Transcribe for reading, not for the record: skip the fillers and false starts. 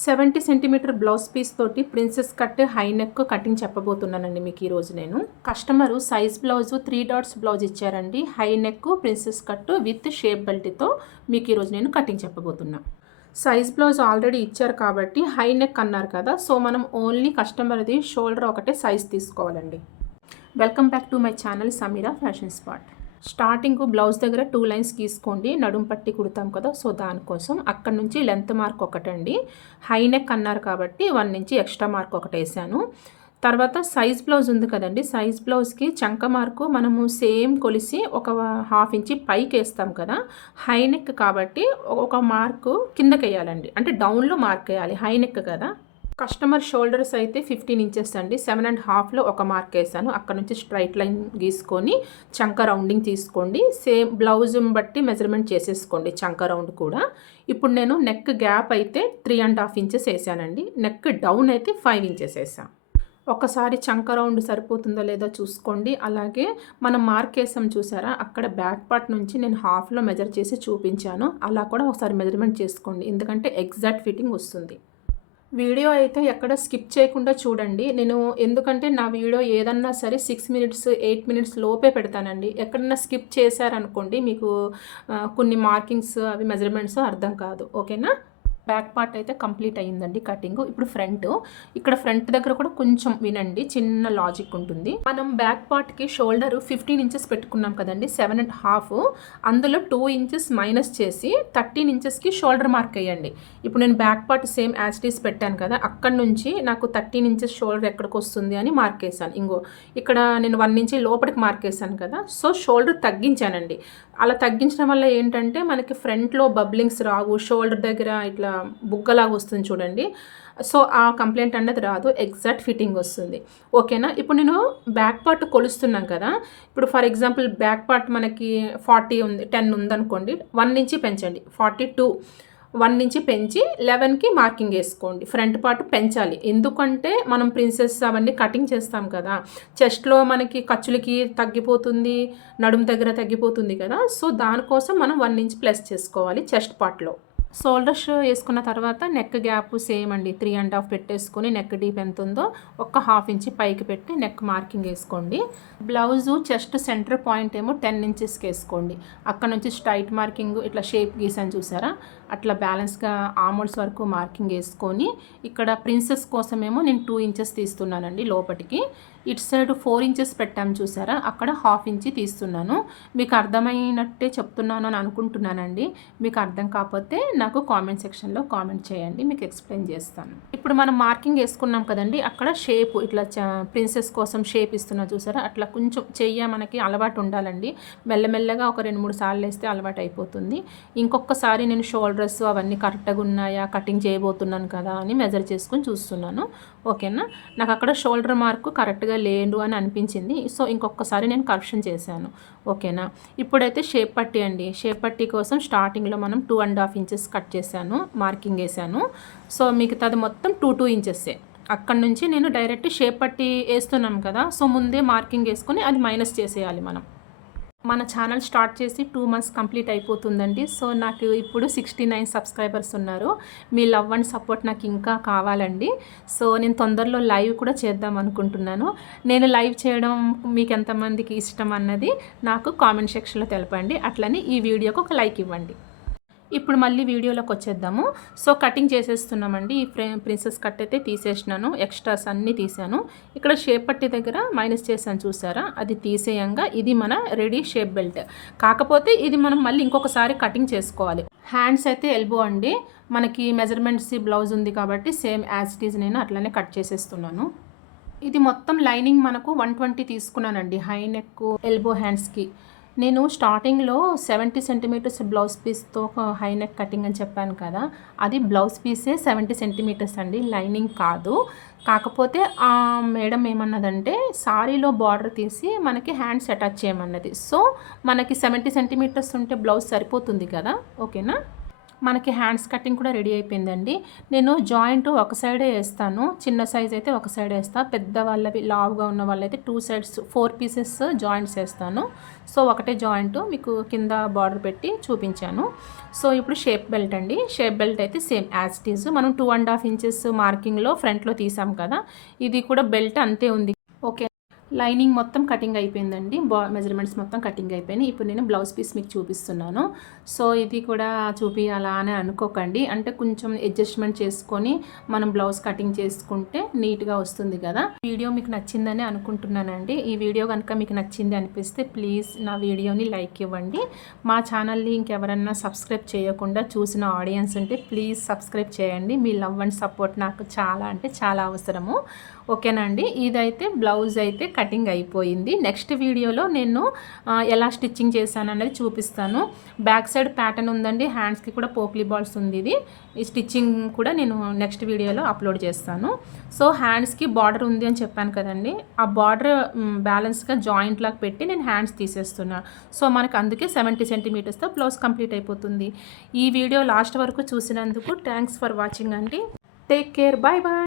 70 centimetre blouse piece తోటి princess cut high neck cutting చెప్పబోతున్నానండి మీకు ఈరోజు నేను. Customer size blouse 3 dots blouse ఇచ్చారండి. High neck princess cut with shape బెల్ట్తో మీకు ఈరోజు నేను కటింగ్ చెప్పబోతున్నా. సైజ్ బ్లౌజ్ ఆల్రెడీ ఇచ్చారు కాబట్టి హై నెక్ అన్నారు కదా, సో మనం ఓన్లీ కస్టమర్ది షోల్డర్ ఒకటే సైజ్ తీసుకోవాలండి. Welcome back to my channel Sameera fashion spot. Starting blouse దగ్గర 2 లైన్స్ గీసుకోండి, నడుం పట్టి కుడతాం కదా, సో దానికోసం అక్కడ నుంచి లెంత్ మార్క్ ఒకటండి. హై నెక్ అన్నారు కాబట్టి 1 ఇంచ్ ఎక్స్ట్రా మార్క్ ఒకటి వేసాను. తర్వాత సైజ్ బ్లౌజ్ ఉంది కదండి, సైజ్ బ్లౌజ్కి చంక మార్కు మనము సేమ్ కొలిసి ఒక 1/2 ఇంచ్ పైకి వేస్తాం కదా. హై నెక్ కాబట్టి ఒక మార్కు కిందకి వేయాలండి, అంటే డౌన్లో మార్క్ వేయాలి, హై నెక్ కదా. కస్టమర్ షోల్డర్స్ అయితే 15 ఇంచెస్ అండి. 7.5లో ఒక మార్క్ వేసాను. అక్కడ నుంచి స్ట్రైట్ లైన్ గీసుకొని చంక రౌండింగ్ తీసుకోండి. సేమ్ బ్లౌజ్ని బట్టి మెజర్మెంట్ చేసేసుకోండి చంక రౌండ్ కూడా. ఇప్పుడు నేను నెక్ గ్యాప్ అయితే 3.5 ఇంచెస్ వేసానండి. నెక్ డౌన్ అయితే 5 ఇంచెస్ వేసాను. ఒకసారి చంక రౌండ్ సరిపోతుందో లేదో చూసుకోండి. అలాగే మనం మార్క్ వేసాం చూసారా, అక్కడ బ్యాక్ పార్ట్ నుంచి నేను హాఫ్లో మెజర్ చేసి చూపించాను, అలా కూడా ఒకసారి మెజర్మెంట్ చేసుకోండి, ఎందుకంటే ఎగ్జాక్ట్ ఫిట్టింగ్ వస్తుంది. వీడియో అయితే ఎక్కడ స్కిప్ చేయకుండా చూడండి. నేను ఎందుకంటే నా వీడియో ఏదన్నా సరే 6 మినిట్స్ 8 మినిట్స్ లోపే పెడతానండి. ఎక్కడన్నా స్కిప్ చేశారనుకోండి మీకు కొన్ని మార్కింగ్స్ అవి మెజర్మెంట్స్ అర్థం కాదు, ఓకేనా. బ్యాక్ పార్ట్ అయితే కంప్లీట్ అయ్యిందండి కటింగ్. ఇప్పుడు ఇక్కడ ఫ్రంట్ దగ్గర కూడా కొంచెం వినండి, చిన్న లాజిక్ ఉంటుంది. మనం బ్యాక్ పార్ట్కి షోల్డర్ 15 ఇంచెస్ పెట్టుకున్నాం కదండి, 7.5, అందులో 2 ఇంచెస్ మైనస్ చేసి 13 ఇంచెస్కి షోల్డర్ మార్క్ వేయండి. ఇప్పుడు నేను back part same as it is పెట్టాను కదా, అక్కడ నుంచి నాకు 13 ఇంచెస్ షోల్డర్ ఎక్కడికి వస్తుంది అని మార్క్ వేసాను. ఇక్కడ నేను 1 ఇంచ్ లోపలికి మార్క్ వేసాను కదా, సో షోల్డర్ తగ్గించానండి. అలా తగ్గించడం వల్ల ఏంటంటే మనకి ఫ్రంట్లో బబ్లింగ్స్ రావు, షోల్డర్ దగ్గర ఇట్లా బుగ్గలాగా వస్తుంది చూడండి, సో ఆ కంప్లైంట్ అన్నది రాదు, ఎగ్జాక్ట్ ఫిట్టింగ్ వస్తుంది, ఓకేనా. ఇప్పుడు నేను బ్యాక్ పార్ట్ కొలుస్తున్నాం కదా, ఇప్పుడు ఫర్ ఎగ్జాంపుల్ బ్యాక్ పార్ట్ మనకి 40 ఉంది, 10 ఉందనుకోండి, 1 ఇంచ్ పెంచండి, 42, 1 ఇంచ్ పెంచి 11కి మార్కింగ్ వేసుకోండి. ఫ్రంట్ పార్ట్ పెంచాలి, ఎందుకంటే మనం ప్రిన్సెస్ అవన్నీ కటింగ్ చేస్తాం కదా, చెస్ట్లో మనకి ఖర్చులకి తగ్గిపోతుంది, నడుము దగ్గర తగ్గిపోతుంది కదా, సో దానికోసం మనం 1 ఇంచ్ ప్లస్ చేసుకోవాలి చెస్ట్ పార్ట్లో. షోల్డర్స్ వేసుకున్న తర్వాత నెక్ గ్యాప్ సేమ్ అండి, 3.5 పెట్టేసుకొని నెక్ డీప్ ఎంత ఉందో ఒక 1/2 ఇంచ్ పైకి పెట్టి నెక్ మార్కింగ్ వేసుకోండి. బ్లౌజు చెస్ట్ సెంటర్ పాయింట్ ఏమో 10 ఇంచెస్కి వేసుకోండి. అక్కడ నుంచి స్ట్రైట్ మార్కింగ్ ఇట్లా షేప్ గీసాను చూసారా, అట్లా బ్యాలెన్స్గా ఆమోల్స్ వరకు మార్కింగ్ వేసుకొని ఇక్కడ ప్రిన్సెస్ కోసమేమో నేను 2 ఇంచెస్ తీస్తున్నానండి లోపటికి. ఇటు సైడ్ 4 ఇంచెస్ పెట్టాము చూసారా, అక్కడ 1/2 ఇంచ్ తీస్తున్నాను. మీకు అర్థమైనట్టే చెప్తున్నాను అని అనుకుంటున్నానండి. మీకు అర్థం కాకపోతే నాకు కామెంట్ సెక్షన్లో కామెంట్ చేయండి, మీకు ఎక్స్ప్లెయిన్ చేస్తాను. ఇప్పుడు మనం మార్కింగ్ వేసుకున్నాం కదండి, అక్కడ షేప్ ఇట్లా ప్రిన్సెస్ కోసం షేప్ ఇస్తున్నా చూసారా, అట్లా కొంచెం చెయ్య మనకి అలవాటు ఉండాలండి. మెల్లమెల్లగా ఒక 2-3 సార్లు వేస్తే అలవాటు అయిపోతుంది. ఇంకొకసారి నేను షోల్డర్స్ అవన్నీ కరెక్ట్గా ఉన్నాయా, కటింగ్ చేయబోతున్నాను కదా అని మెజర్ చేసుకొని చూస్తున్నాను, ఓకేనా. నాకు అక్కడ షోల్డర్ మార్కు కరెక్ట్గా లేదు అని అనిపించింది, సో ఇంకొకసారి నేను కరెక్షన్ చేశాను, ఓకేనా. ఇప్పుడైతే షేప్ పట్టీ అండి, షేప్ పట్టీ కోసం స్టార్టింగ్లో మనం 2.5 ఇంచెస్ కట్ చేశాను, మార్కింగ్ వేసాను. సో మిగతాది మొత్తం 2 ఇంచెస్సే. అక్కడ నుంచి నేను డైరెక్ట్ షేప్ పట్టీ వేస్తున్నాం కదా, సో ముందే మార్కింగ్ వేసుకొని అది మైనస్ చేసేయాలి మనం. మన ఛానల్ స్టార్ట్ చేసి 2 మంత్స్ కంప్లీట్ అయిపోతుందండి. సో నాకు ఇప్పుడు 69 సబ్స్క్రైబర్స్ ఉన్నారు. మీ లవ్ అండ్ సపోర్ట్ నాకు ఇంకా కావాలండి. సో నేను తొందరలో లైవ్ కూడా చేద్దాం అనుకుంటున్నాను. నేను లైవ్ చేయడం మీకు ఎంతమందికి ఇష్టం అన్నది నాకు కామెంట్ సెక్షన్లో తెలపండి. అట్లనే ఈ వీడియోకి ఒక లైక్ ఇవ్వండి. ఇప్పుడు మళ్ళీ వీడియోలోకి వచ్చేద్దాము. So cutting చేసేస్తున్నామండి. ఈ ప్రిన్సెస్ కట్ అయితే తీసేసినాను, ఎక్స్ట్రాస్ అన్నీ తీసాను. ఇక్కడ షేప్ పట్టి దగ్గర మైనస్ చేశాను చూసారా, అది తీసేయంగా ఇది మన రెడీ షేప్ బెల్ట్. కాకపోతే ఇది మనం మళ్ళీ ఇంకొకసారి కటింగ్ చేసుకోవాలి. హ్యాండ్స్ అయితే ఎల్బో అండి, మనకి మెజర్మెంట్స్ బ్లౌజ్ ఉంది కాబట్టి సేమ్ యాజ్ ఇట్ ఈజ్ నేను అట్లనే కట్ చేసేస్తున్నాను. ఇది మొత్తం లైనింగ్ మనకు 120 తీసుకున్నానండి హై నెక్ ఎల్బో హ్యాండ్స్కి. నేను స్టార్టింగ్లో 70 సెంటీమీటర్స్ బ్లౌజ్ పీస్తో హై నెక్ కటింగ్ అని చెప్పాను కదా, అది బ్లౌజ్ పీసే 70 సెంటీమీటర్స్ అండి, లైనింగ్ కాదు. కాకపోతే ఆ మేడం ఏమన్నదంటే సారీలో బార్డర్ తీసి మనకి హ్యాండ్స్ అటాచ్ చేయమన్నది. సో మనకి 70 సెంటీమీటర్స్ ఉంటే బ్లౌజ్ సరిపోతుంది కదా, ఓకేనా. మనకి హ్యాండ్స్ కటింగ్ కూడా రెడీ అయిపోయిందండి. నేను జాయింట్ ఒక సైడే వేస్తాను, చిన్న సైజ్ అయితే ఒక సైడ్ వేస్తాను, పెద్ద వాళ్ళవి లావుగా ఉన్న వాళ్ళైతే 2 సైడ్స్ 4 పీసెస్ జాయింట్స్ వేస్తాను. సో ఒకటే జాయింట్ మీకు కింద బార్డర్ పెట్టి చూపించాను. సో ఇప్పుడు షేప్ బెల్ట్ అండి. షేప్ బెల్ట్ అయితే సేమ్ యాజ్ ఇట్ ఈజ్ మనం 2.5 ఇంచెస్ మార్కింగ్లో ఫ్రంట్లో తీసాం కదా, ఇది కూడా బెల్ట్ అంతే ఉంది. ఓకే, లైనింగ్ మొత్తం కటింగ్ అయిపోయిందండి, మెజర్మెంట్స్ మొత్తం కటింగ్ అయిపోయినాయి. ఇప్పుడు నేను బ్లౌజ్ పీస్ మీకు చూపిస్తున్నాను. సో ఇది కూడా చూపించాలా అని అనుకోకండి, అంటే కొంచెం అడ్జస్ట్మెంట్ చేసుకొని మనం బ్లౌజ్ కటింగ్ చేసుకుంటే నీట్గా వస్తుంది కదా. వీడియో మీకు నచ్చిందని అనుకుంటున్నానండి. ఈ వీడియో కనుక మీకు నచ్చింది అనిపిస్తే ప్లీజ్ నా వీడియోని లైక్ ఇవ్వండి. మా ఛానల్ని ఇంకెవరన్నా సబ్స్క్రైబ్ చేయకుండా చూసిన ఆడియన్స్ ఉంటే ప్లీజ్ సబ్స్క్రైబ్ చేయండి. మీ లవ్ అండ్ సపోర్ట్ నాకు చాలా అంటే చాలా అవసరము. ఓకేనండి, ఇదైతే బ్లౌజ్ అయితే కటింగ్ అయిపోయింది. నెక్స్ట్ వీడియోలో నేను ఎలా స్టిచ్చింగ్ చేశాను అనేది చూపిస్తాను. బ్యాక్ సైడ్ ప్యాటర్న్ ఉందండి, హ్యాండ్స్కి కూడా పోక్లీ బాల్స్ ఉంది. ఇది ఈ స్టిచ్చింగ్ కూడా నేను నెక్స్ట్ వీడియోలో అప్లోడ్ చేస్తాను. సో హ్యాండ్స్కి బార్డర్ ఉంది అని చెప్పాను కదండి, ఆ బార్డర్ బ్యాలెన్స్గా జాయింట్ లాగా పెట్టి నేను హ్యాండ్స్ తీసేస్తున్నాను. సో మనకు అందుకే 70 సెంటీమీటర్స్తో బ్లౌజ్ కంప్లీట్ అయిపోతుంది. ఈ వీడియో లాస్ట్ వరకు చూసినందుకు థ్యాంక్స్ ఫర్ వాచింగ్ అండి. Take care, bye bye.